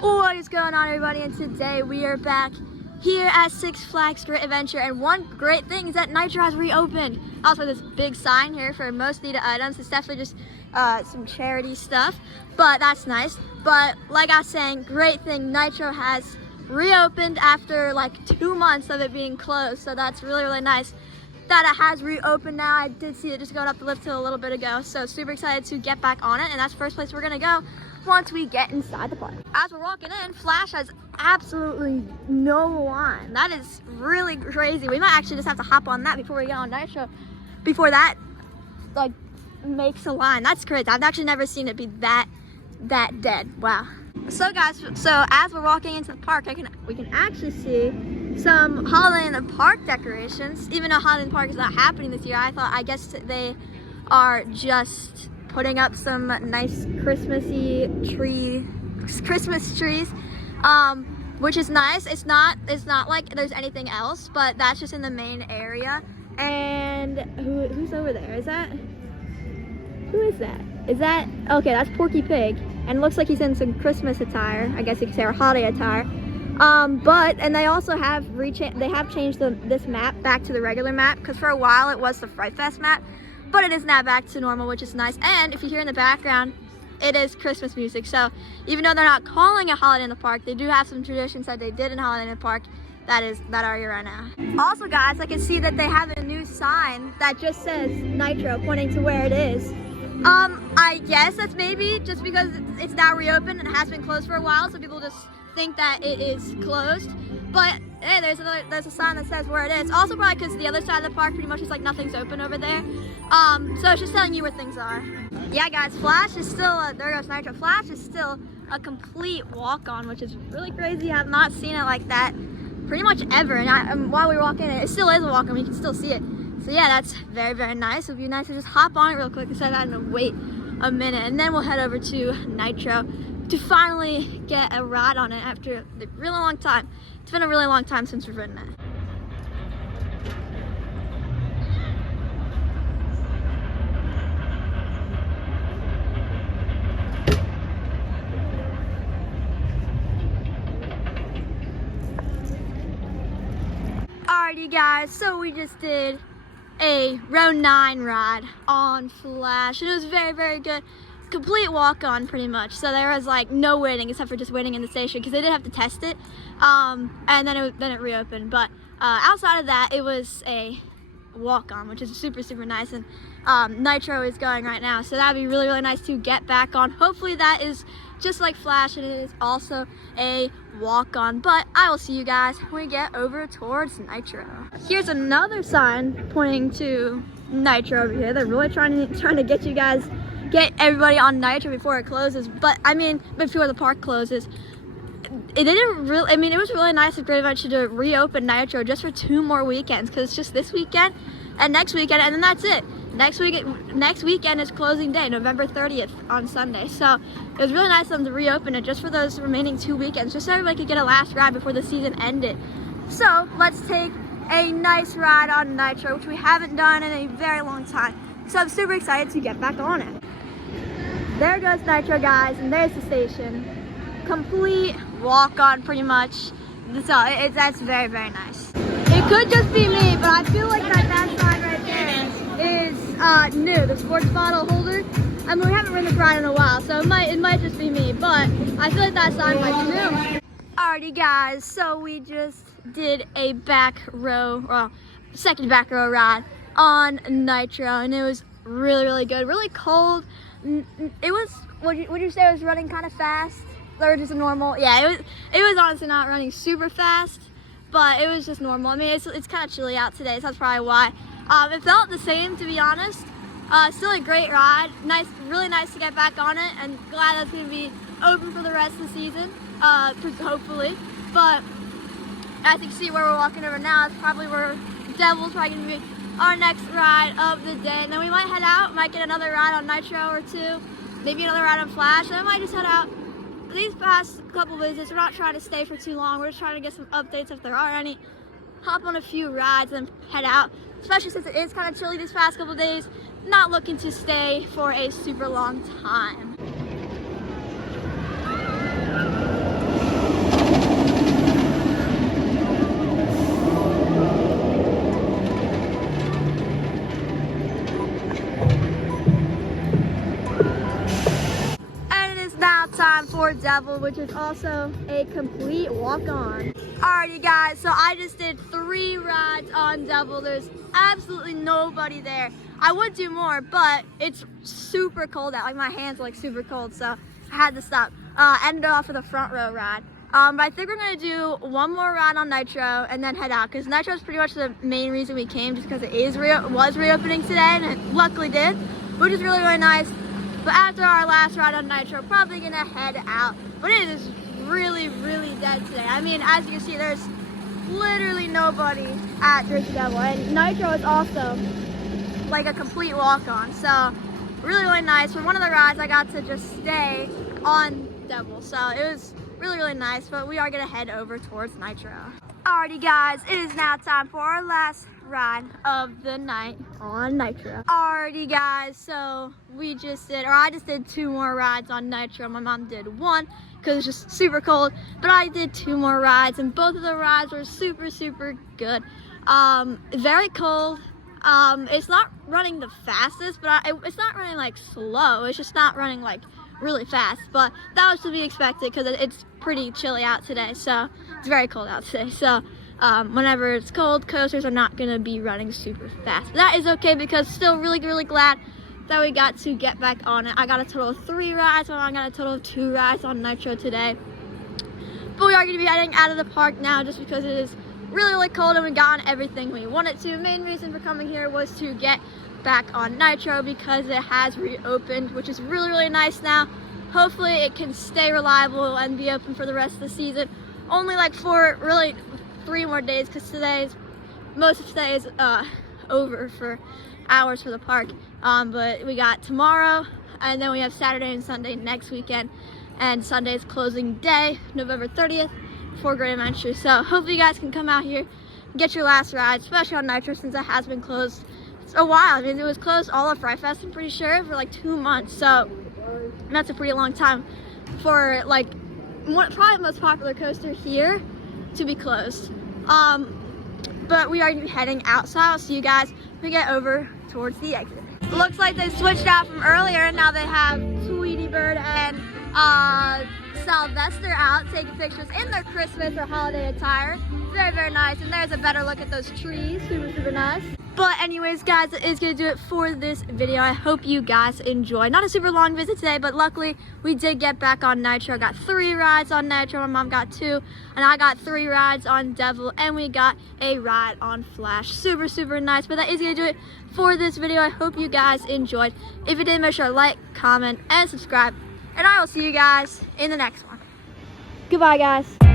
What is going on, everybody? And today we are back here at Six Flags Great Adventure, and one great thing is that Nitro has reopened. Also, this big sign here for most needed items. It's definitely just some charity stuff, but that's nice. But like I was saying, great thing, Nitro has reopened after like 2 months of it being closed, so that's really, really nice that it has reopened now. I did see it just going up the lift hill a little bit ago, so super excited to get back on it, and that's the first place we're gonna go once we get inside the park. As we're walking in, Flash has absolutely no line. That is really crazy. We might actually just have to hop on that before we get on Nitro, before that like makes a line. That's crazy. I've actually never seen it be that dead. Wow. So guys, so as we're walking into the park, we can actually see some Holiday in the Park decorations. Even though Holiday in the Park is not happening this year, I guess they are just putting up some nice Christmas trees, which is nice. It's not like there's anything else, but that's just in the main area. And who's over there? Who is that? Okay, that's Porky Pig, and it looks like he's in some Christmas attire. I guess you could say, or holiday attire. And they also have changed this map back to the regular map, because for a while it was the Fright Fest map, but it is now back to normal, which is nice. And if you hear in the background, it is Christmas music. So even though they're not calling it Holiday in the Park, they do have some traditions that they did in Holiday in the Park that are here right now. Also guys, I can see that they have a new sign that just says Nitro, pointing to where it is. I guess that's maybe just because it's now reopened and it has been closed for a while, so people just think that it is closed. But hey, there's a sign that says where it is. Also probably because the other side of the park pretty much is like nothing's open over there. So it's just telling you where things are. Yeah guys, Flash is still, there goes Nitro. Flash is still a complete walk-on, which is really crazy. I have not seen it like that pretty much ever. And while we were walking it still is a walk-on, you can still see it. So yeah, that's very, very nice. It would be nice to just hop on it real quick instead of having to wait a minute. And then we'll head over to Nitro to finally get a ride on it after a really long time. It's been a really long time since we've ridden it. Alrighty guys, so we just did a row 9 ride on Flash, and it was very, very good. Complete walk-on pretty much, so there was like no waiting except for just waiting in the station because they did have to test it, and then it reopened. But outside of that, it was a walk-on, which is super, super nice. And Nitro is going right now, so that'd be really, really nice to get back on. Hopefully that is just like Flash, and it is also a walk-on. But I will see you guys when we get over towards Nitro. Here's another sign pointing to Nitro over here. They're really trying to get everybody on Nitro before it closes. But I mean, before the park closes. It was really nice of Great Adventure to reopen Nitro just for 2 more weekends, because it's just this weekend and next weekend, and then that's it. Next weekend is closing day, November 30th on Sunday. So it was really nice of them to reopen it just for those remaining 2 weekends, just so everybody could get a last ride before the season ended. So let's take a nice ride on Nitro, which we haven't done in a very long time. So I'm super excited to get back on it. There goes Nitro, guys, and there's the station. Complete walk-on pretty much. So that's very, very nice. It could just be me, but I feel like that sign right there is new, the sports bottle holder. I mean, we haven't ridden this ride in a while, so it might just be me, but I feel like that sign might be new. Alrighty guys, so we just did a second back row ride on Nitro, and it was really, really good, really cold. It was, would you say it was running kind of fast? Or just a normal? Yeah, it was honestly not running super fast, but it was just normal. I mean, it's kind of chilly out today, so that's probably why. It felt the same, to be honest. Still a great ride. Nice, really nice to get back on it, and glad that's going to be open for the rest of the season, hopefully. But as you can see where we're walking over now, it's probably where Devil's probably going to be our next ride of the day. And then we might head out, might get another ride on Nitro or 2, maybe another ride on Flash, and then we might just head out. These past couple visits, we're not trying to stay for too long. We're just trying to get some updates if there are any. Hop on a few rides and head out, especially since it is kind of chilly these past couple days. Not looking to stay for a super long time. now time for Devil, which is also a complete walk-on. Alrighty guys, so I just did 3 rides on Devil. There's absolutely nobody there. I would do more, but it's super cold out. Like my hands are like super cold, so I had to stop. Ended off with a front row ride. But I think we're gonna do one more ride on Nitro and then head out, because Nitro is pretty much the main reason we came, just because it was reopening today, and it luckily did, which is really, really nice. But after our last ride on Nitro, probably gonna head out. But it is really, really dead today. I mean, as you can see, there's literally nobody at Jersey Devil, and Nitro is also like a complete walk-on. So really, really nice. For one of the rides, I got to just stay on Devil, so it was really, really nice. But we are gonna head over towards Nitro. Alrighty guys, it is now time for our last ride of the night on Nitro. Alrighty guys, so I just did 2 more rides on Nitro. My mom did 1 because it's just super cold, but I did 2 more rides, and both of the rides were super, super good. Very cold. It's not running the fastest, but it's not running like slow. It's just not running like really fast, but that was to be expected because it's pretty chilly out today, so it's very cold out today. So whenever it's cold, coasters are not gonna be running super fast. But that is okay, because still really, really glad that we got to get back on it. I got a total of 3 rides, and I got a total of 2 rides on Nitro today. But we are gonna be heading out of the park now, just because it is really, really cold and we got on everything we wanted to. Main reason for coming here was to get back on Nitro, because it has reopened, which is really, really nice now. Hopefully it can stay reliable and be open for the rest of the season. Only like for really 3 more days, because most of today is over for hours for the park. But we got tomorrow, and then we have Saturday and Sunday next weekend, and Sunday is closing day, November 30th for Great Adventure. So hopefully you guys can come out here and get your last ride, especially on Nitro, since it has been closed a while. I mean, it was closed all of Fright Fest, I'm pretty sure, for like 2 months. So that's a pretty long time for like probably the most popular coaster here to be closed. But we are heading out, so I'll see you guys when we get over towards the exit. Looks like they switched out from earlier, and now they have Tweety Bird and Sylvester out taking pictures in their Christmas or holiday attire. Very, very nice. And there's a better look at those trees. Super, super nice. But anyways, guys, that is going to do it for this video. I hope you guys enjoyed. Not a super long visit today, but luckily we did get back on Nitro. I got 3 rides on Nitro. My mom got 2, and I got 3 rides on Devil, and we got a ride on Flash. Super, super nice. But that is going to do it for this video. I hope you guys enjoyed. If you did, make sure to like, comment, and subscribe. And I will see you guys in the next one. Goodbye, guys.